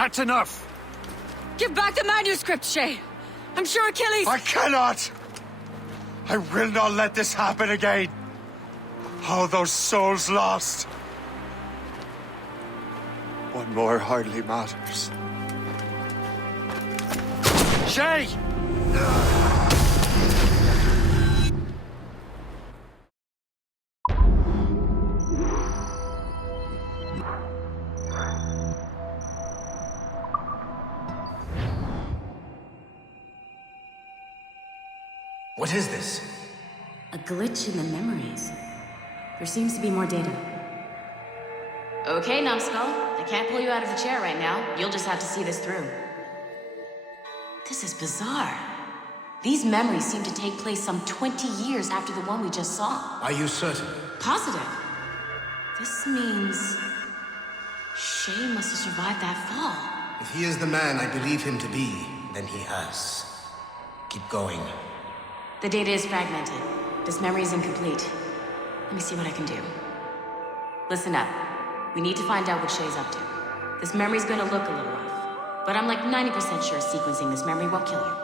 That's enough! Give back the manuscript, Shay! I'm sure Achilles... I cannot! I will not let this happen again! All those souls lost! One more hardly matters. Shay! What is this? A glitch in the memories. There seems to be more data. Okay, Numbskull. I can't pull you out of the chair right now. You'll just have to see this through. This is bizarre. These memories seem to take place some 20 years after the one we just saw. Are you certain? Positive. This means... Shay must have survived that fall. If he is the man I believe him to be, then he has. Keep going. The data is fragmented. This memory is incomplete. Let me see what I can do. Listen up. We need to find out what Shay's up to. This memory's gonna look a little rough, but I'm like 90% sure sequencing this memory won't kill you.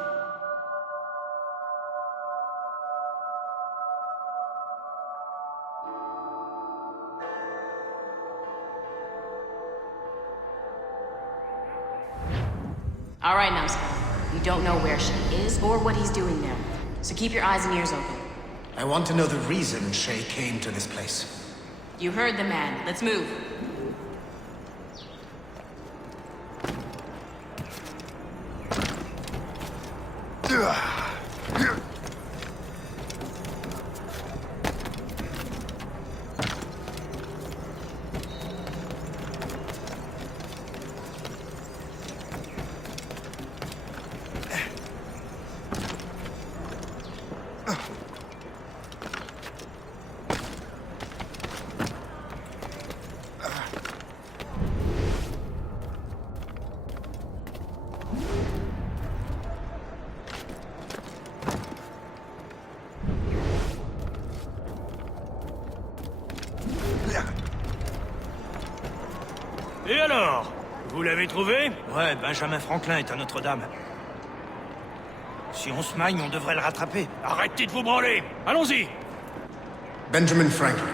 All right, Numbskull. You don't know where Shay is or what he's doing there, so keep your eyes and ears open. I want to know the reason Shay came to this place. You heard the man. Let's move. Et alors? Vous l'avez trouvé? Ouais, Benjamin Franklin est à Notre-Dame. Si on se magne, on devrait le rattraper. Arrêtez de vous branler! Allons-y! Benjamin Franklin.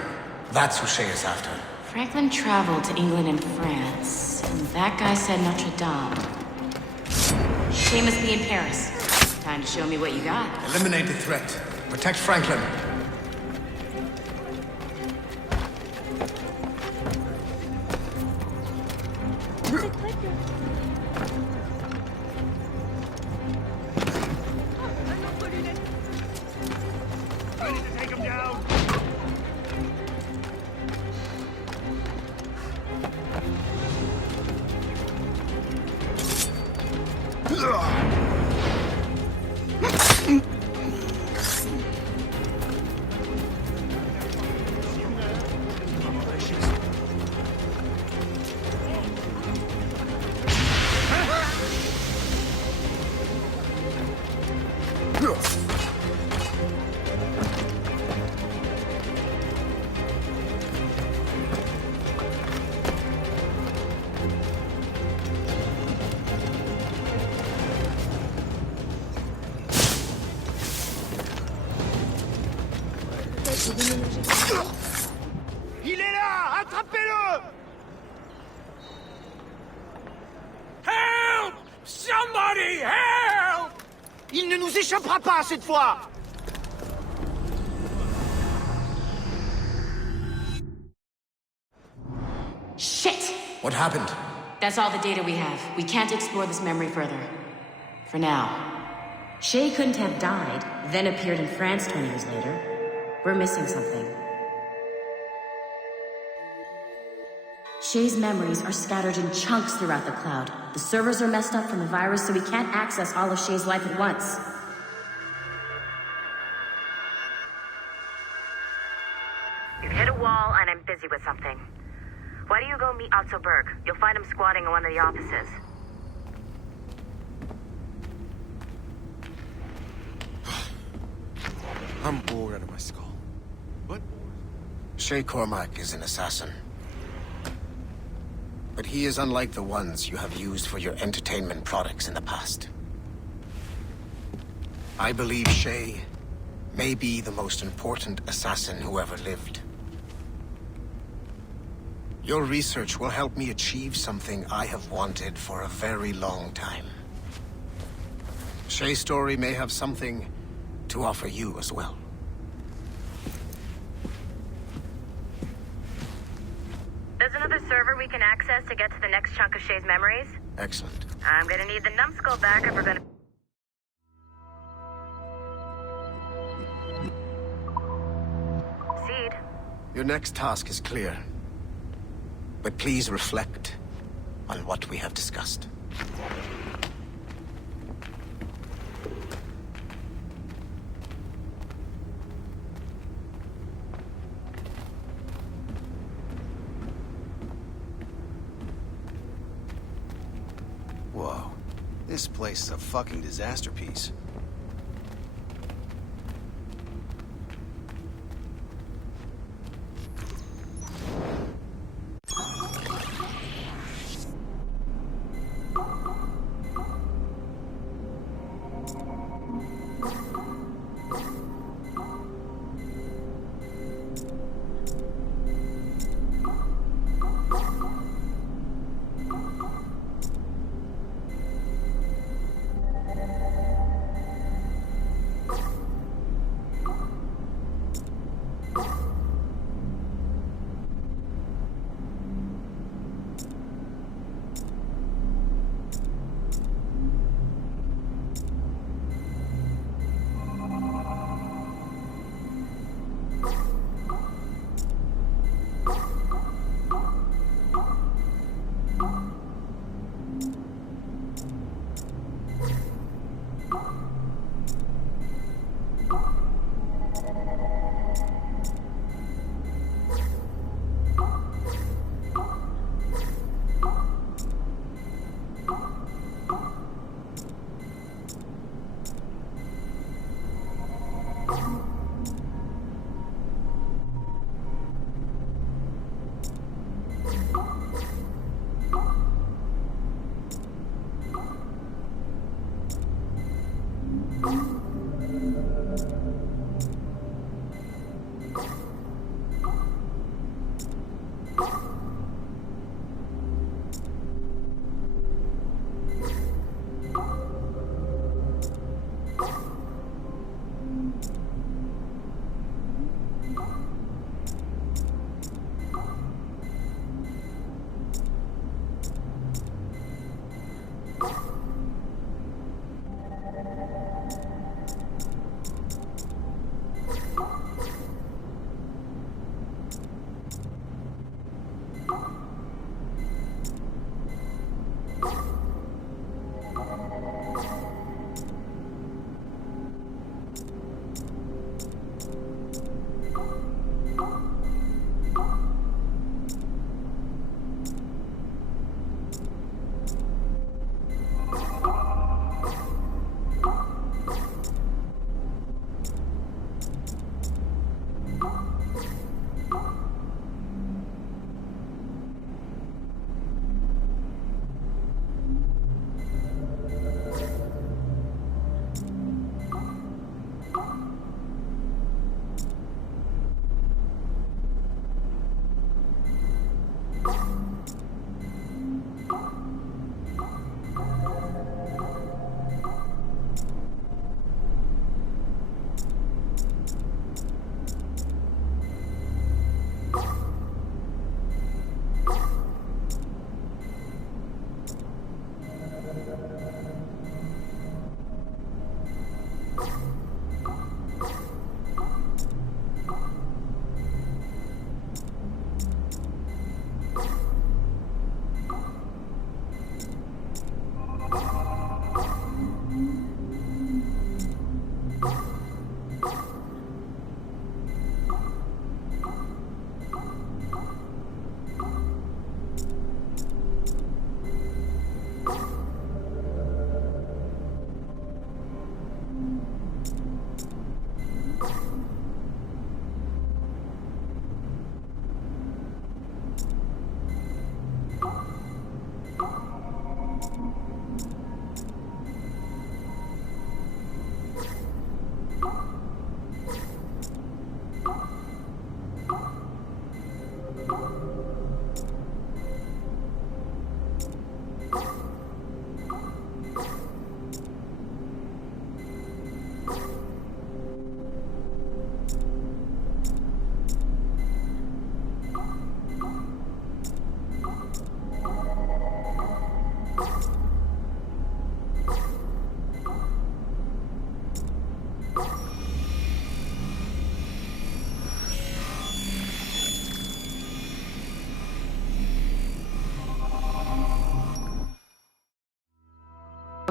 That's who Shay is after. Franklin traveled to England and France, and that guy said Notre Dame. Shay must be in Paris. Time to show me what you got. Eliminate the threat. Protect Franklin. Ready to take him down? Il est là! Attrapez-le! Help! Somebody help! Il ne nous échappera pas cette fois! Shit! What happened? That's all the data we have. We can't explore this memory further. For now. Shay couldn't have died, then appeared in France 20 years later. We're missing something. Shay's memories are scattered in chunks throughout the cloud. The servers are messed up from the virus, so we can't access all of Shay's life at once. You've hit a wall, and I'm busy with something. Why don't you go meet Otto Berg? You'll find him squatting in one of the offices. I'm bored out of my skull. What? Shay Cormac is an assassin. But he is unlike the ones you have used for your entertainment products in the past. I believe Shay may be the most important assassin who ever lived. Your research will help me achieve something I have wanted for a very long time. Shay's story may have something to offer you as well. There's another server we can access to get to the next chunk of Shay's memories. Excellent. I'm gonna need the numbskull back if we're gonna... Seed. Your next task is clear. But please reflect on what we have discussed. Whoa. This place is a fucking disaster piece.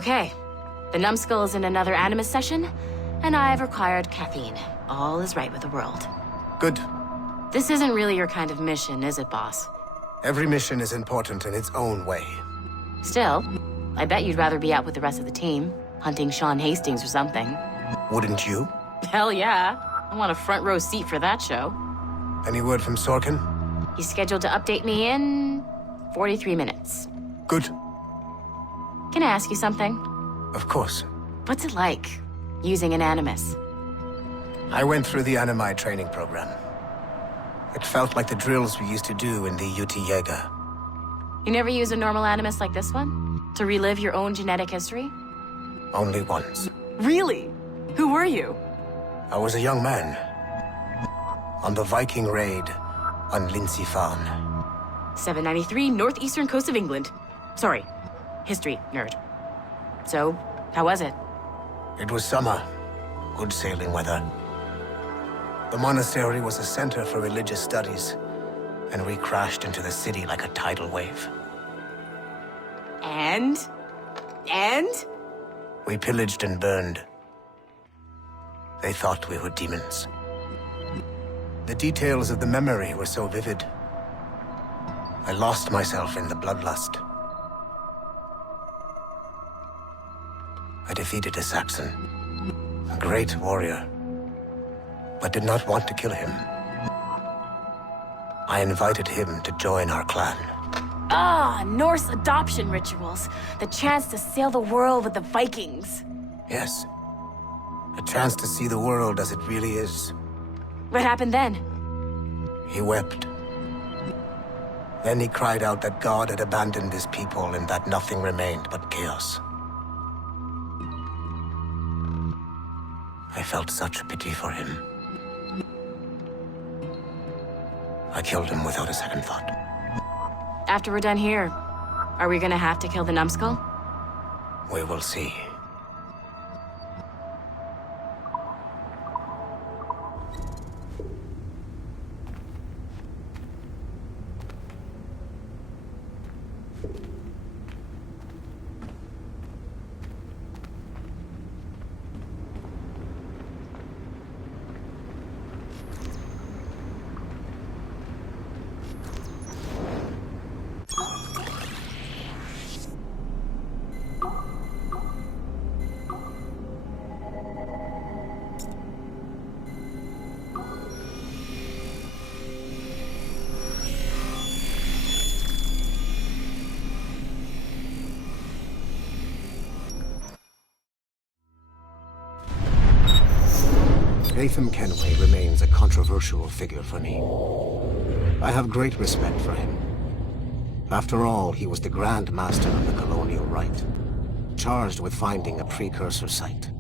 Okay. The numbskull is in another Animus session, and I've required caffeine. All is right with the world. Good. This isn't really your kind of mission, is it, boss? Every mission is important in its own way. Still, I bet you'd rather be out with the rest of the team, hunting Sean Hastings or something. Wouldn't you? Hell yeah. I want a front row seat for that show. Any word from Sorkin? He's scheduled to update me in 43 minutes. Good. Can I ask you something? Of course. What's it like, using an Animus? I went through the Animi training program. It felt like the drills we used to do in the UT Jaeger. You never use a normal Animus like this one? To relive your own genetic history? Only once. Really? Who were you? I was a young man. On the Viking raid on Lindsey Farm. 793, northeastern coast of England. Sorry, history nerd. So, how was it? It was summer. Good sailing weather. The monastery was a center for religious studies, and we crashed into the city like a tidal wave. And? We pillaged and burned. They thought we were demons. The details of the memory were so vivid. I lost myself in the bloodlust. I defeated a Saxon, a great warrior, but did not want to kill him. I invited him to join our clan. Ah, Norse adoption rituals. The chance to sail the world with the Vikings. Yes, a chance to see the world as it really is. What happened then? He wept. Then he cried out that God had abandoned his people and that nothing remained but chaos. I felt such pity for him. I killed him without a second thought. After we're done here, are we gonna have to kill the numbskull? We will see. Latham Kenway remains a controversial figure for me. I have great respect for him. After all, he was the Grand Master of the Colonial Rite, charged with finding a precursor site.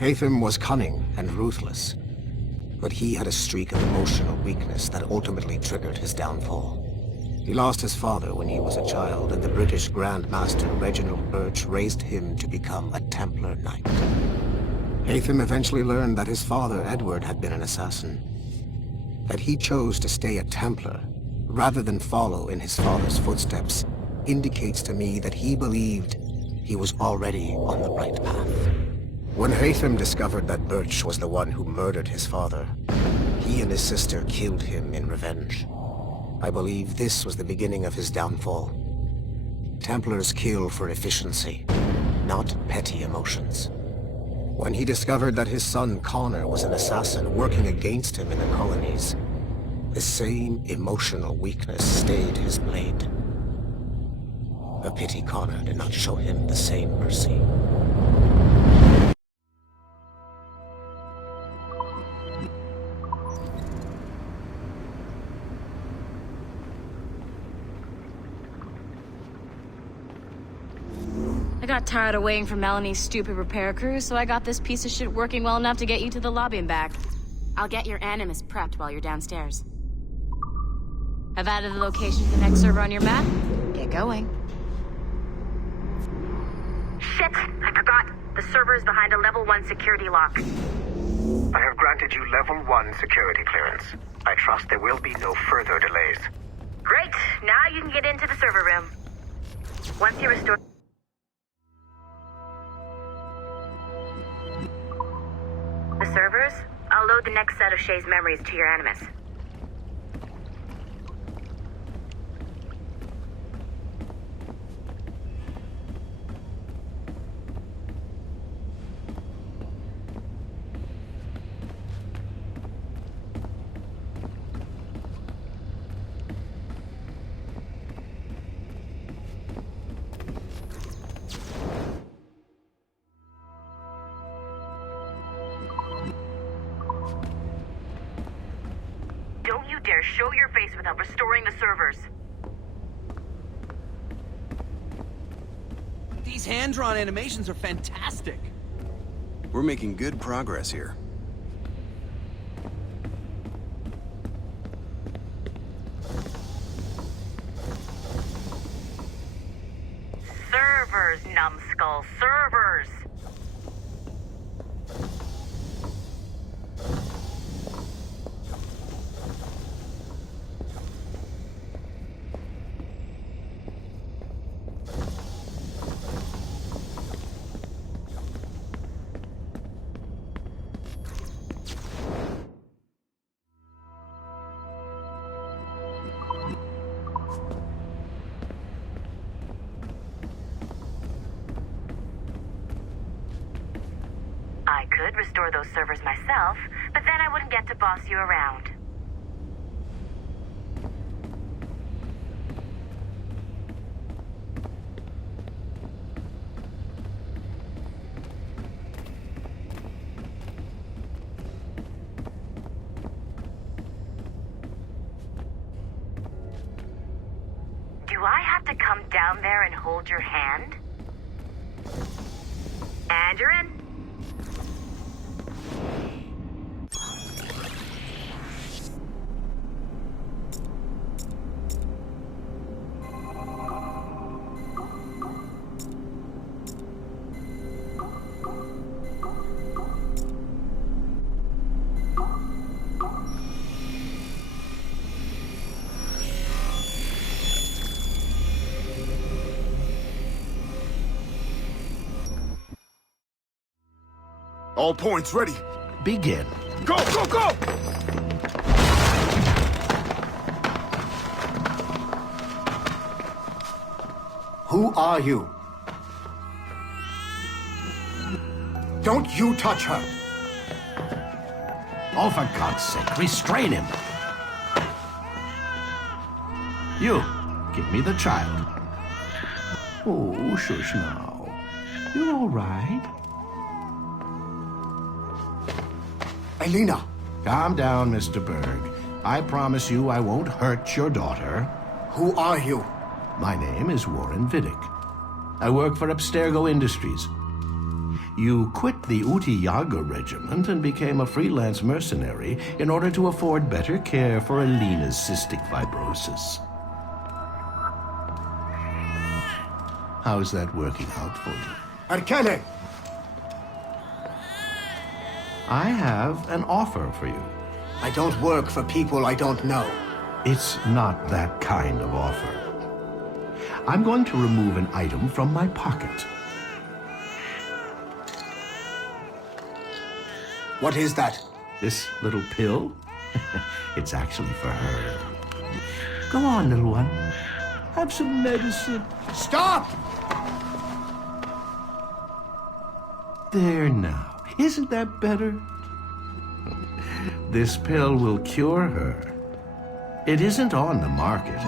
Latham was cunning and ruthless, but he had a streak of emotional weakness that ultimately triggered his downfall. He lost his father when he was a child, and the British Grand Master Reginald Birch raised him to become a Templar Knight. Latham eventually learned that his father, Edward, had been an assassin. That he chose to stay a Templar, rather than follow in his father's footsteps, indicates to me that he believed he was already on the right path. When Latham discovered that Birch was the one who murdered his father, he and his sister killed him in revenge. I believe this was the beginning of his downfall. Templars kill for efficiency, not petty emotions. When he discovered that his son Connor was an assassin working against him in the colonies, the same emotional weakness stayed his blade. A pity Connor did not show him the same mercy. I got tired of waiting for Melanie's stupid repair crew, so I got this piece of shit working well enough to get you to the lobby and back. I'll get your Animus prepped while you're downstairs. I've added the location to the next server on your map. Get going. Shit! I forgot. The server is behind a level 1 security lock. I have granted you level 1 security clearance. I trust there will be no further delays. Great! Now you can get into the server room. Once you restore... the next set of Shay's memories to your Animus. Don't you dare show your face without restoring the servers. These hand-drawn animations are fantastic. We're making good progress here. Servers, numbskull, servers! I could restore those servers myself, but then I wouldn't get to boss you around. Do I have to come down there and hold your hand? And you're in. All points ready. Begin. Go, go, go! Who are you? Don't you touch her! Oh, for God's sake, restrain him. You, give me the child. Oh, shush now. You're all right. Elena! Calm down, Mr. Berg. I promise you I won't hurt your daughter. Who are you? My name is Warren Vidic. I work for Abstergo Industries. You quit the Uti Yaga regiment and became a freelance mercenary in order to afford better care for Elena's cystic fibrosis. How's that working out for you? Arkele! I have an offer for you. I don't work for people I don't know. It's not that kind of offer. I'm going to remove an item from my pocket. What is that? This little pill? It's actually for her. Go on, little one. Have some medicine. Stop! There now. Isn't that better? This pill will cure her. It isn't on the market,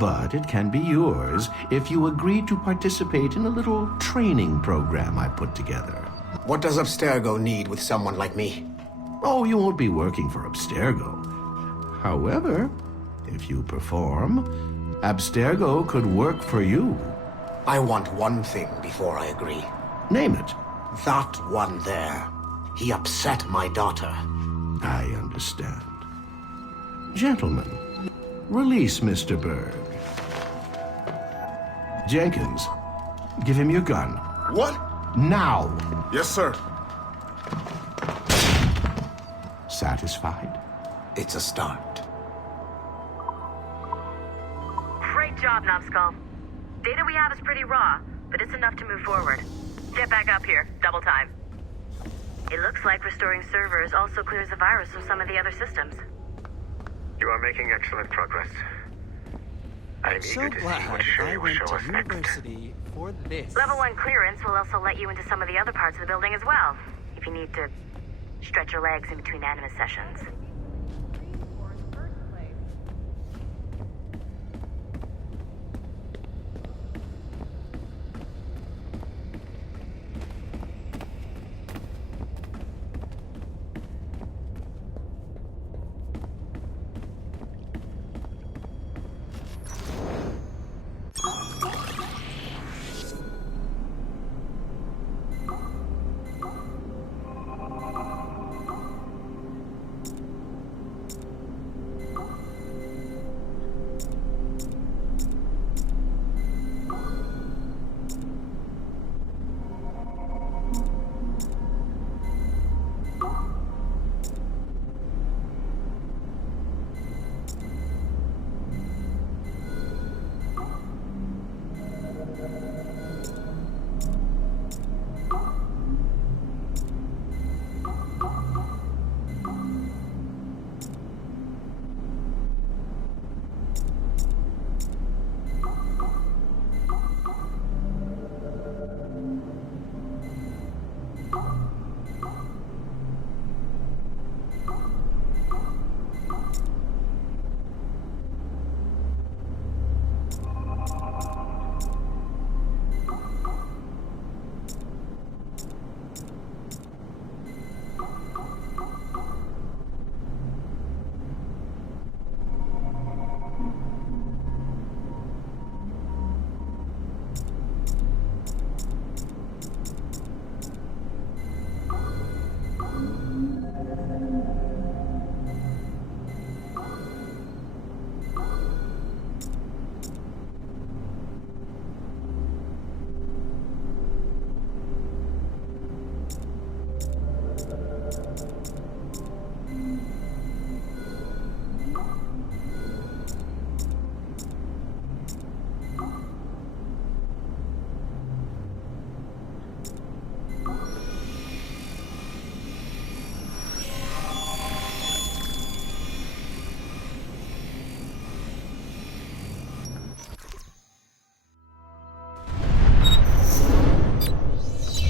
but it can be yours if you agree to participate in a little training program I put together. What does Abstergo need with someone like me? Oh, you won't be working for Abstergo. However, if you perform, Abstergo could work for you. I want one thing before I agree. Name it. That one there. He upset my daughter. I understand. Gentlemen, release Mr. Berg. Jenkins, give him your gun. What? Now! Yes, sir. Satisfied? It's a start. Great job, numbskull. Data we have is pretty raw, but it's enough to move forward. Get back up here. Double time. It looks like restoring servers also clears the virus from some of the other systems. You are making excellent progress. I'm So eager to see glad what Shay I will went show to us next. university for this. Level 1 clearance will also let you into some of the other parts of the building as well, if you need to stretch your legs in between anime sessions.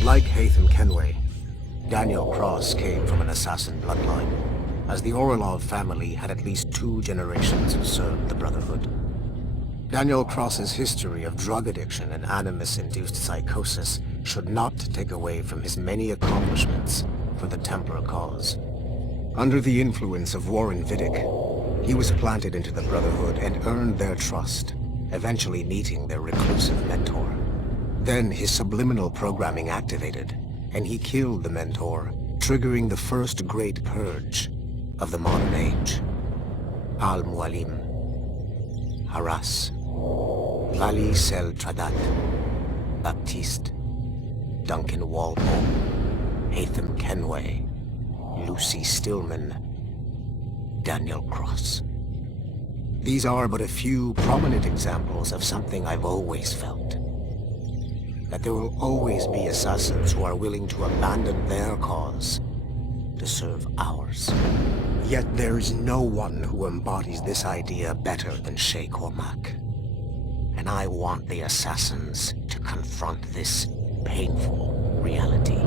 Like Haytham Kenway, Daniel Cross came from an assassin bloodline, as the Orlov family had at least 2 generations served the Brotherhood. Daniel Cross's history of drug addiction and animus-induced psychosis should not take away from his many accomplishments for the Templar cause. Under the influence of Warren Vidic, he was planted into the Brotherhood and earned their trust, eventually meeting their reclusive mentor. Then his subliminal programming activated, and he killed the mentor, triggering the first great purge of the modern age. Al-Mualim, Haras, Vali Sel Tradat, Baptiste, Duncan Walpole, Haytham Kenway, Lucy Stillman, Daniel Cross. These are but a few prominent examples of something I've always felt. That there will always be assassins who are willing to abandon their cause to serve ours. Yet there is no one who embodies this idea better than Shay Cormac. And I want the assassins to confront this painful reality.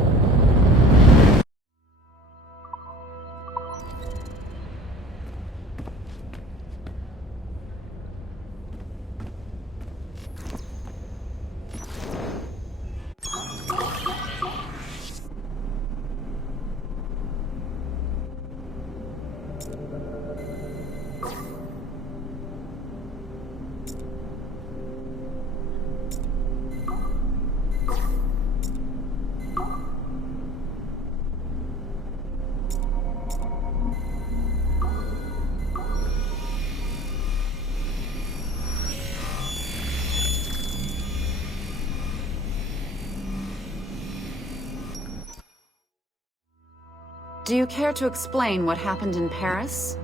Do you care to explain what happened in Paris?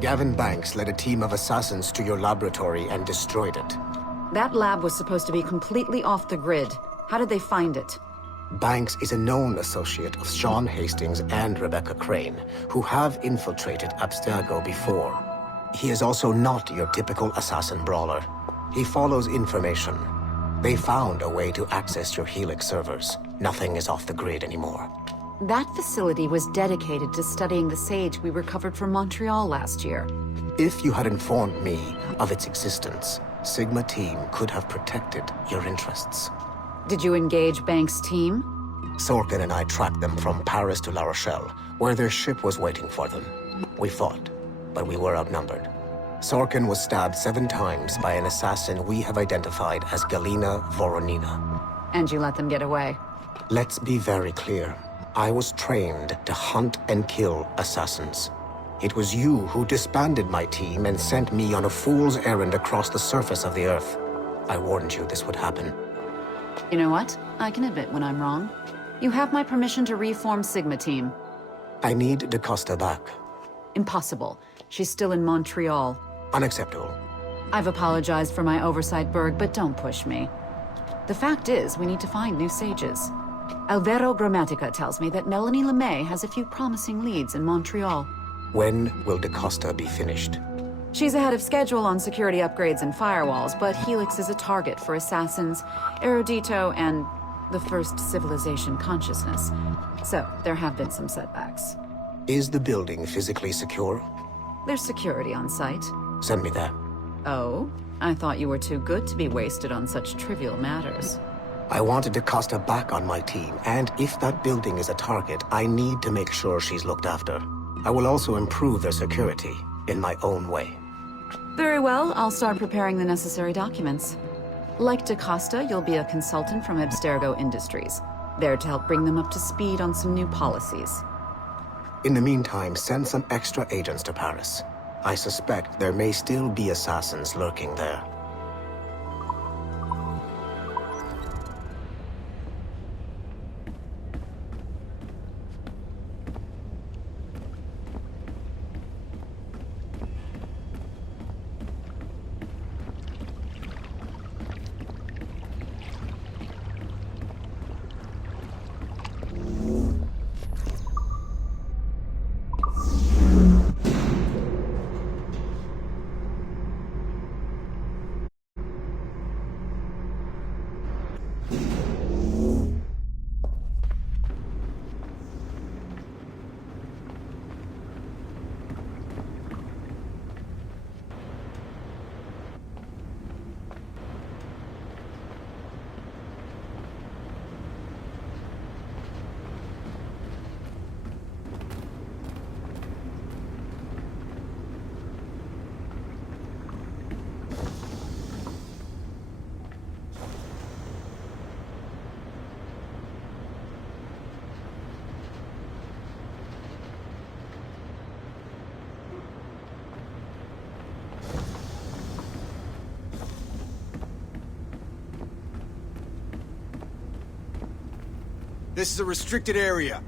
Gavin Banks led a team of assassins to your laboratory and destroyed it. That lab was supposed to be completely off the grid. How did they find it? Banks is a known associate of Sean Hastings and Rebecca Crane, who have infiltrated Abstergo before. He is also not your typical assassin brawler. He follows information. They found a way to access your Helix servers. Nothing is off the grid anymore. That facility was dedicated to studying the sage we recovered from Montreal last year. If you had informed me of its existence, Sigma Team could have protected your interests. Did you engage Banks' team? Sorkin and I tracked them from Paris to La Rochelle, where their ship was waiting for them. We fought, but we were outnumbered. Sorkin was stabbed 7 times by an assassin we have identified as Galina Voronina. And you let them get away? Let's be very clear. I was trained to hunt and kill assassins. It was you who disbanded my team and sent me on a fool's errand across the surface of the Earth. I warned you this would happen. You know what? I can admit when I'm wrong. You have my permission to reform Sigma Team. I need DaCosta back. Impossible. She's still in Montreal. Unacceptable. I've apologized for my oversight, Berg, but don't push me. The fact is, we need to find new sages. Alvaro Grammatica tells me that Melanie LeMay has a few promising leads in Montreal. When will DaCosta be finished? She's ahead of schedule on security upgrades and firewalls, but Helix is a target for assassins, Erudito, and the First Civilization consciousness. So, there have been some setbacks. Is the building physically secure? There's security on site. Send me there. Oh? I thought you were too good to be wasted on such trivial matters. I wanted DaCosta back on my team, and if that building is a target, I need to make sure she's looked after. I will also improve their security, in my own way. Very well, I'll start preparing the necessary documents. Like DaCosta, you'll be a consultant from Abstergo Industries, there to help bring them up to speed on some new policies. In the meantime, send some extra agents to Paris. I suspect there may still be assassins lurking there. This is a restricted area.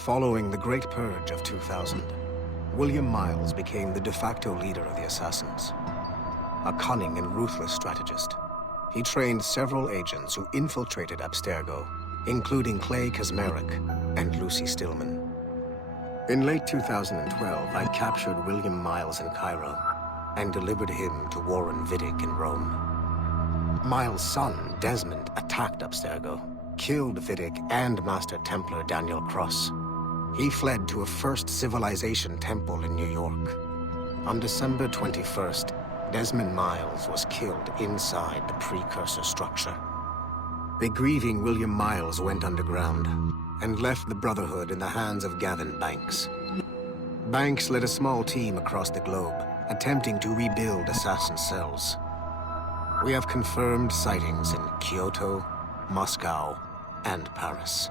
Following the Great Purge of 2000, William Miles became the de facto leader of the Assassins. A cunning and ruthless strategist, he trained several agents who infiltrated Abstergo, including Clay Kazmarek and Lucy Stillman. In late 2012, I captured William Miles in Cairo and delivered him to Warren Vidic in Rome. Miles' son, Desmond, attacked Abstergo, killed Vidic and Master Templar Daniel Cross. He fled to a First Civilization temple in New York. On December 21st, Desmond Miles was killed inside the precursor structure. The grieving William Miles went underground and left the Brotherhood in the hands of Gavin Banks. Banks led a small team across the globe, attempting to rebuild assassin cells. We have confirmed sightings in Kyoto, Moscow, and Paris.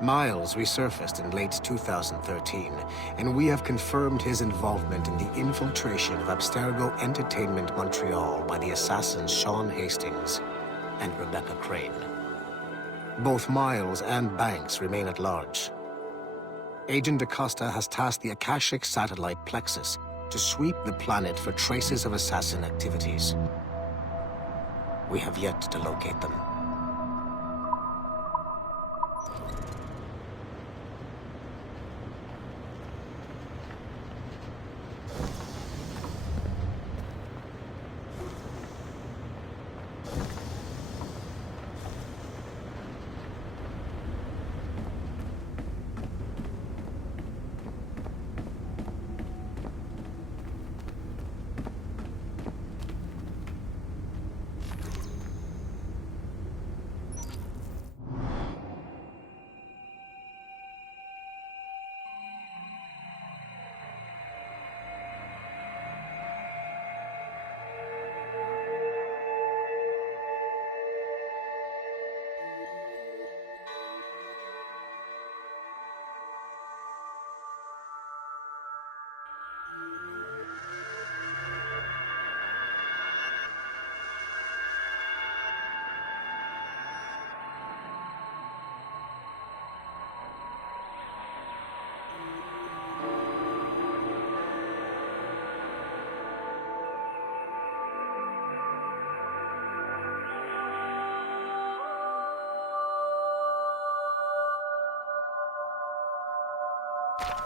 Miles resurfaced in late 2013, and we have confirmed his involvement in the infiltration of Abstergo Entertainment Montreal by the assassins Sean Hastings and Rebecca Crane. Both Miles and Banks remain at large. Agent Acosta has tasked the Akashic satellite Plexus to sweep the planet for traces of assassin activities. We have yet to locate them.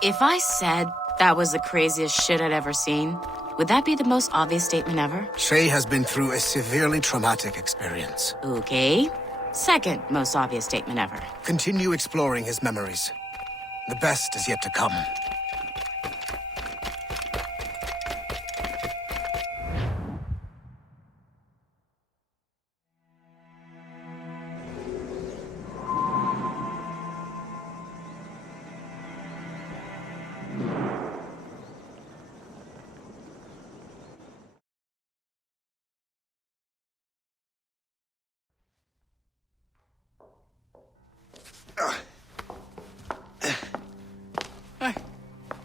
If I said that was the craziest shit I'd ever seen, would that be the most obvious statement ever? Shay has been through a severely traumatic experience. Okay. Second most obvious statement ever. Continue exploring his memories. The best is yet to come.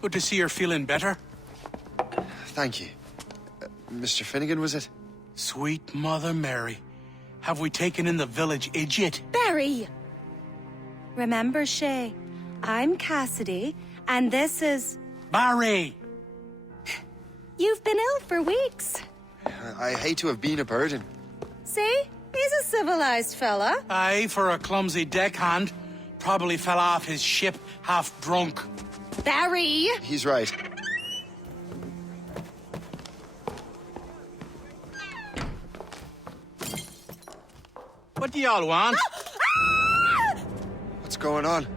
Good to see you're feeling better. Thank you. Mr. Finnegan, was it? Sweet Mother Mary. Have we taken in the village idiot? Barry! Remember, Shay, I'm Cassidy, and this is... Barry! You've been ill for weeks. I hate to have been a burden. See? He's a civilized fella. Aye, for a clumsy deckhand. Probably fell off his ship half drunk. Barry! He's right. What do y'all want? What's going on?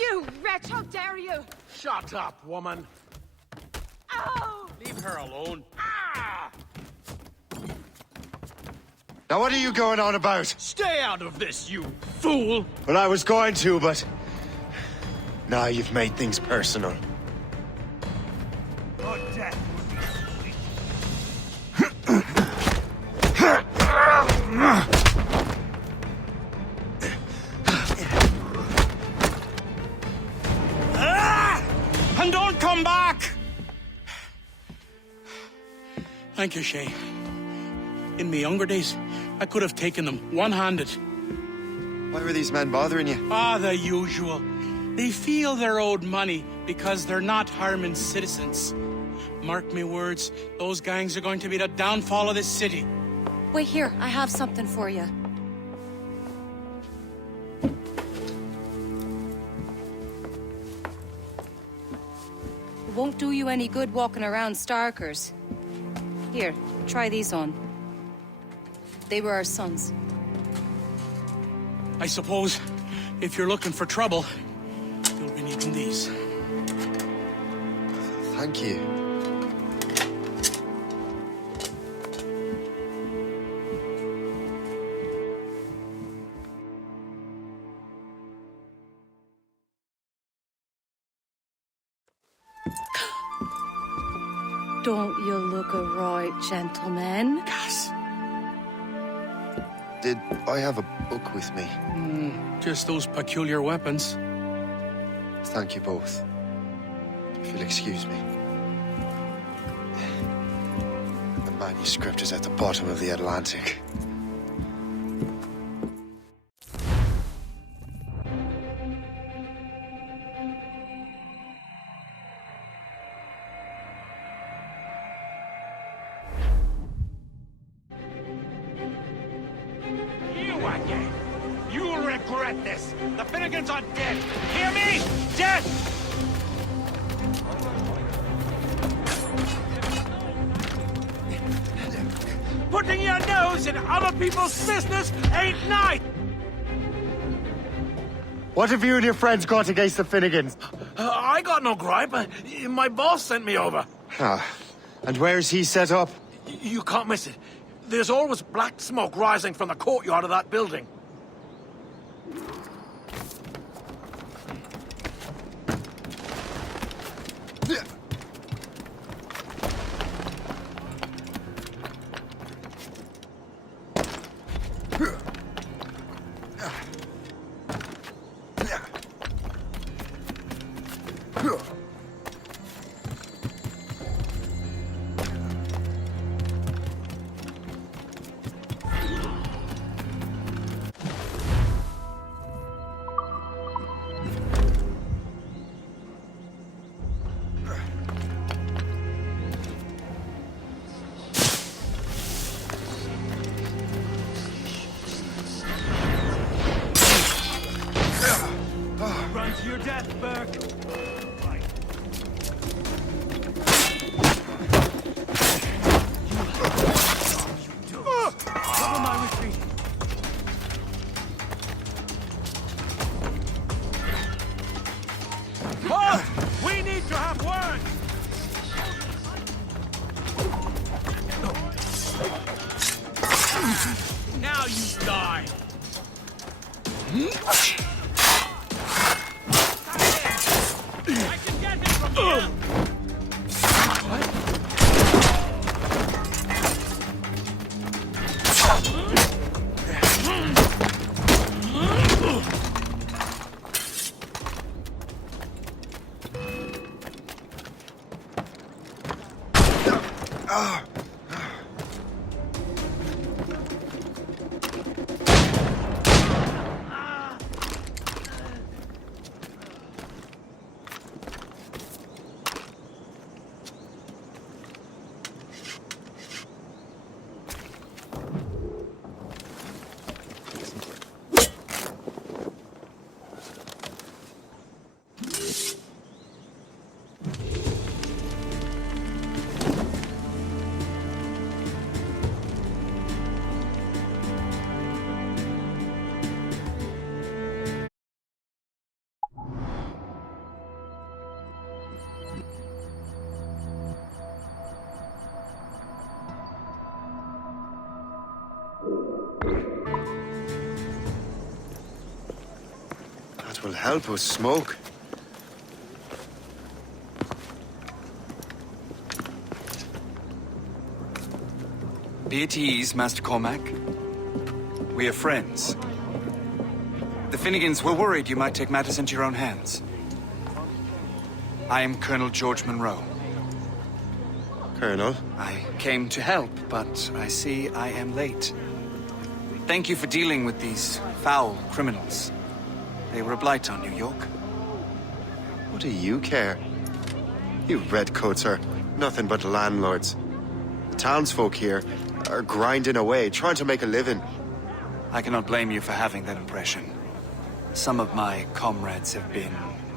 You wretch, how dare you! Shut up, woman. Ow! Leave her alone. Ah! Now what are you going on about? Stay out of this, you fool! Well, I was going to, but... Now you've made things personal. Your death will be Thank you, Shay. In my younger days, I could have taken them one-handed. Why were these men bothering you? The usual. They feel they're owed money because they're not harming citizens. Mark me words, those gangs are going to be the downfall of this city. Wait here, I have something for you. It won't do you any good walking around Starkers. Here, try these on. They were our sons. I suppose, if you're looking for trouble, you'll be needing these. Thank you. Don't you look a right gentleman? Gas. Did I have a book with me? Just those peculiar weapons. Thank you both. If you'll excuse me. The manuscript is at the bottom of the Atlantic. You again! You'll regret this! The Finnegans are dead! Hear me? Dead! Putting your nose in other people's business ain't nice! What have you and your friends got against the Finnegans? I got no gripe. My boss sent me over. And where's he set up? You can't miss it. There's always black smoke rising from the courtyard of that building. Run to your death, Burke! Cover my retreat! Halt! We need to have word! Now you die! I can get him from here! That will help us smoke. Be at ease, Master Cormac. We are friends. The Finnegans were worried you might take matters into your own hands. I am Colonel George Monroe. Colonel. I came to help, but I see I am late. Thank you for dealing with these foul criminals. They were a blight on New York. What do you care? You redcoats are nothing but landlords. The townsfolk here are grinding away, trying to make a living. I cannot blame you for having that impression. Some of my comrades have been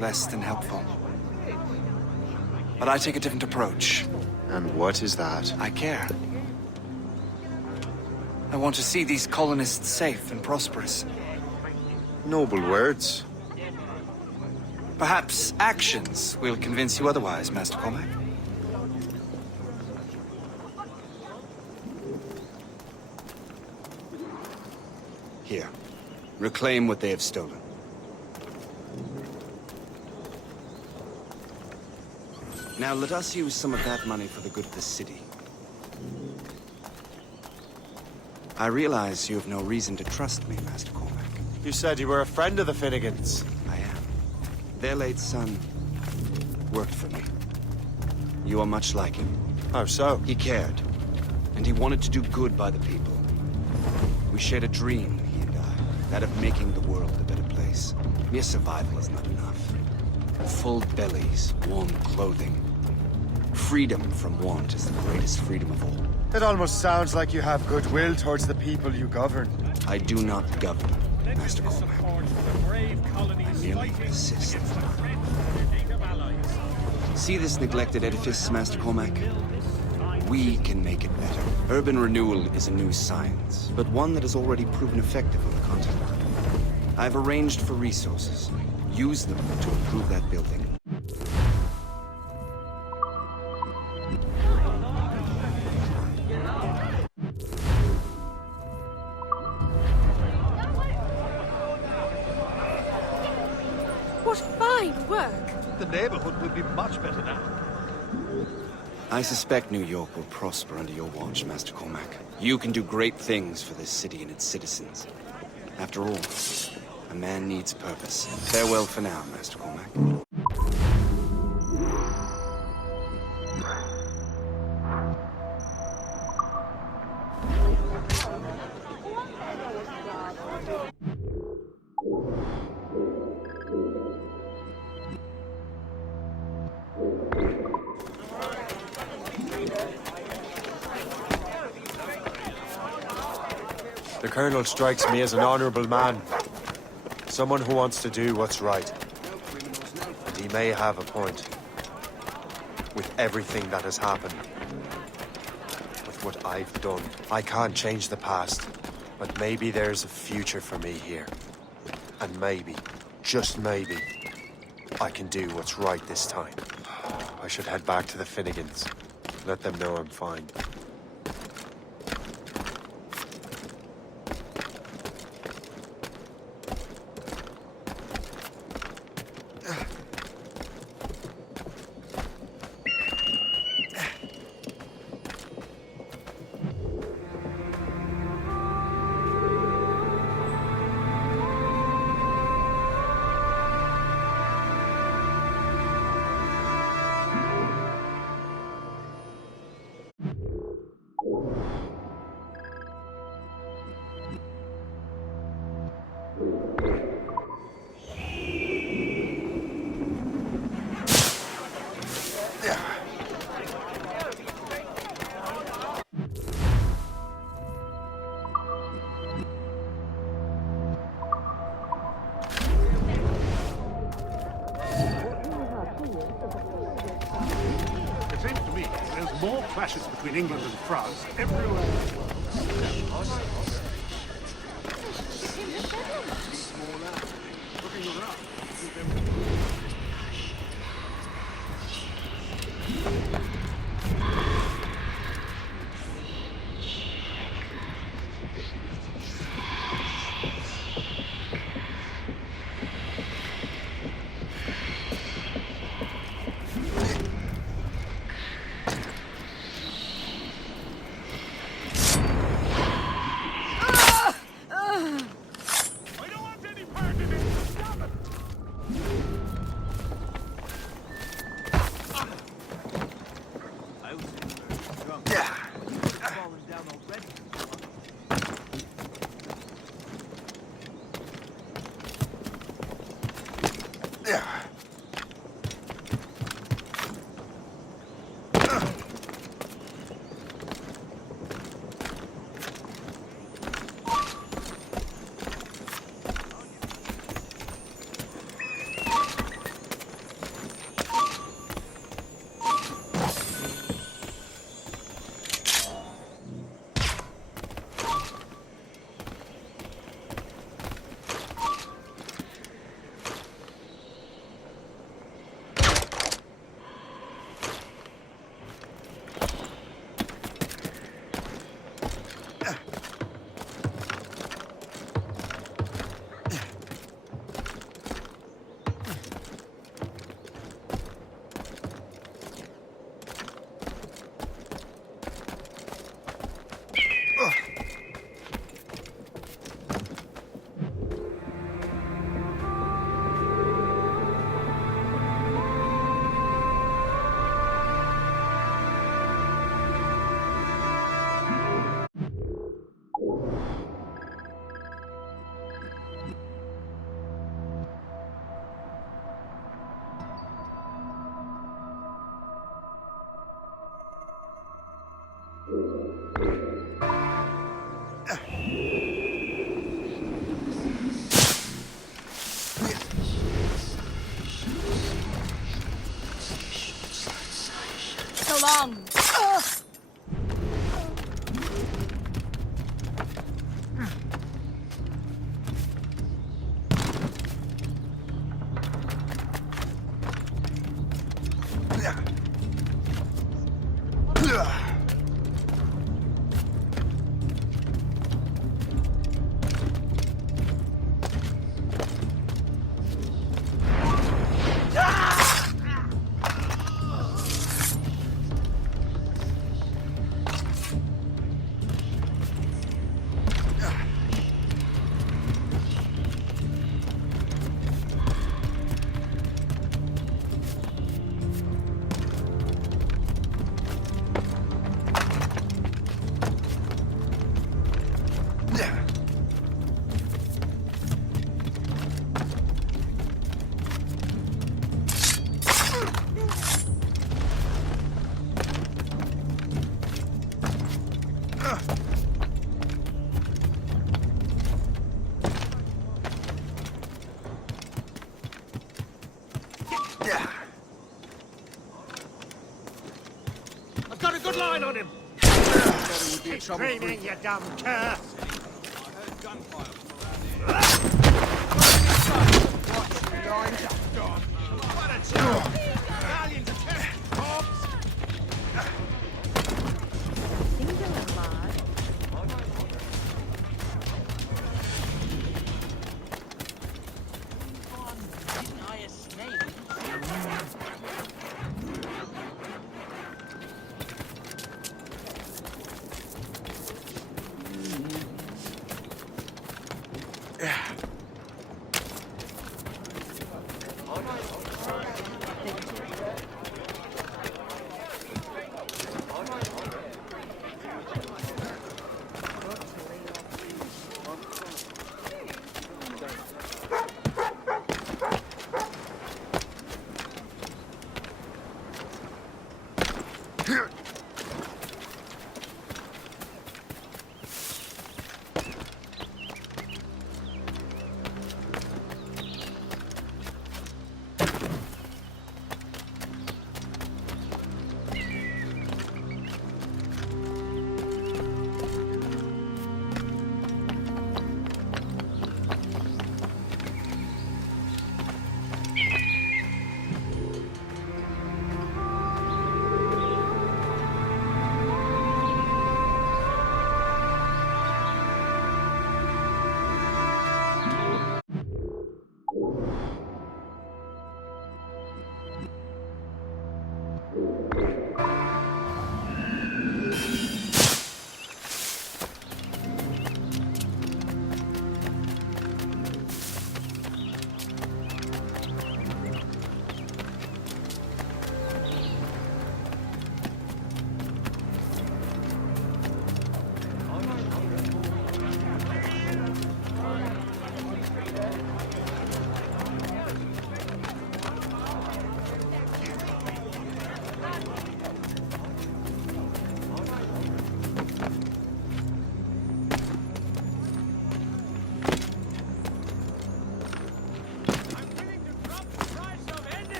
less than helpful. But I take a different approach. And what is that? I care. I want to see these colonists safe and prosperous. Noble words. Perhaps actions will convince you otherwise, Master Cormac. Here. Reclaim what they have stolen. Now let us use some of that money for the good of the city. I realize you have no reason to trust me, Master Cormac. You said you were a friend of the Finnegans. I am. Their late son worked for me. You are much like him. How so? He cared, and he wanted to do good by the people. We shared a dream, he and I, that of making the world a better place. Mere survival is not enough. Full bellies, warm clothing. Freedom from want is the greatest freedom of all. It almost sounds like you have goodwill towards the people you govern. I do not govern, Master Cormac. I merely assist. See this neglected edifice, Master Cormac? We can make it better. Urban renewal is a new science, but one that has already proven effective on the continent. I've arranged for resources. Use them to improve that building. What fine work! The neighborhood will be much better now. I suspect New York will prosper under your watch, Master Cormac. You can do great things for this city and its citizens. After all, a man needs purpose. Farewell for now, Master Cormac. The Colonel strikes me as an honorable man. Someone who wants to do what's right. And he may have a point. With everything that has happened. With what I've done. I can't change the past. But maybe there's a future for me here. And maybe, just maybe, I can do what's right this time. I should head back to the Finnegans. Let them know I'm fine. More clashes between England and France everywhere. So long. I've got a good line on him. Keep screaming, you dumb cur.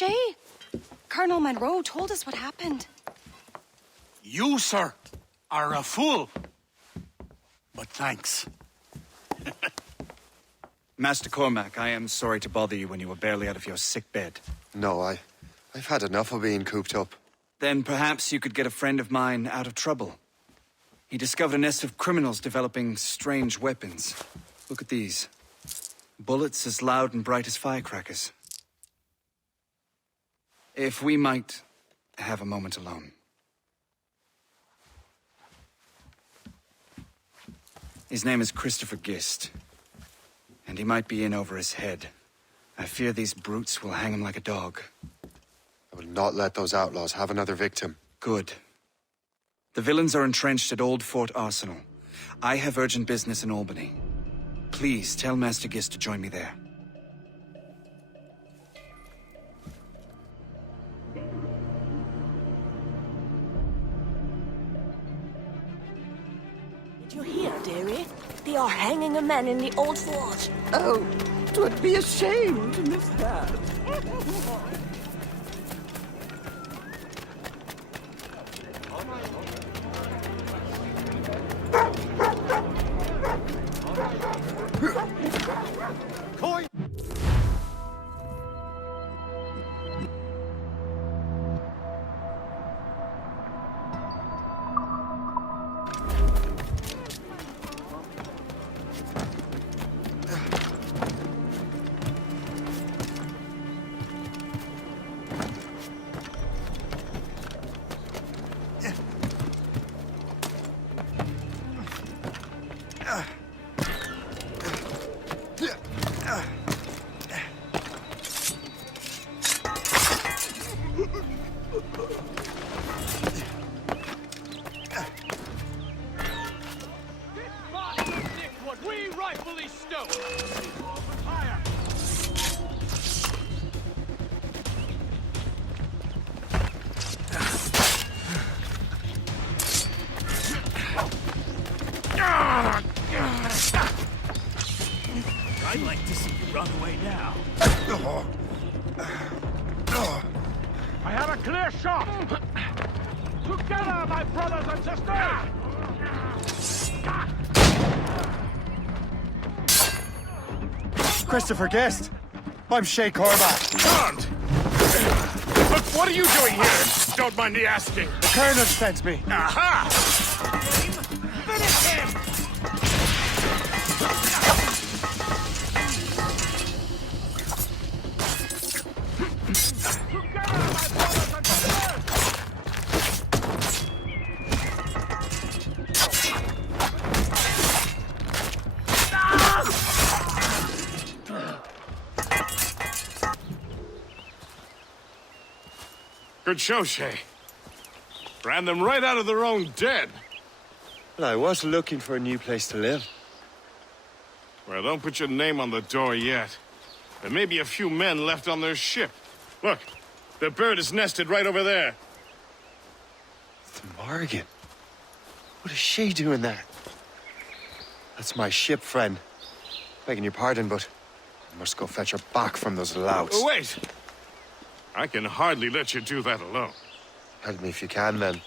Shay? Colonel Monroe told us what happened. You, sir, are a fool. But thanks. Master Cormac, I am sorry to bother you when you were barely out of your sick bed. No, I've had enough of being cooped up. Then perhaps you could get a friend of mine out of trouble. He discovered a nest of criminals developing strange weapons. Look at these. Bullets as loud and bright as firecrackers. If we might have a moment alone. His name is Christopher Gist. And he might be in over his head. I fear these brutes will hang him like a dog. I will not let those outlaws have another victim. Good. The villains are entrenched at Old Fort Arsenal. I have urgent business in Albany. Please tell Master Gist to join me there. Did you hear, dearie? They are hanging a man in the old fort. Oh, 'twould be a shame to miss that. I'd like to see you run away now. I have a clear shot! Together, my brothers and sisters! Christopher Guest! I'm Shay Cormac. Can't! Look, what are you doing here? Don't mind me asking. The Colonel sent me. Aha! Finish him! Good show, Shay. Ran them right out of their own den. Well, I was looking for a new place to live. Well, don't put your name on the door yet. There may be a few men left on their ship. Look, the bird is nested right over there. The Morgan. What is she doing there? That's my ship, friend. Begging your pardon, but I must go fetch her back from those louts. Oh, wait! I can hardly let you do that alone. Help me if you can, then.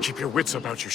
Keep your wits about you,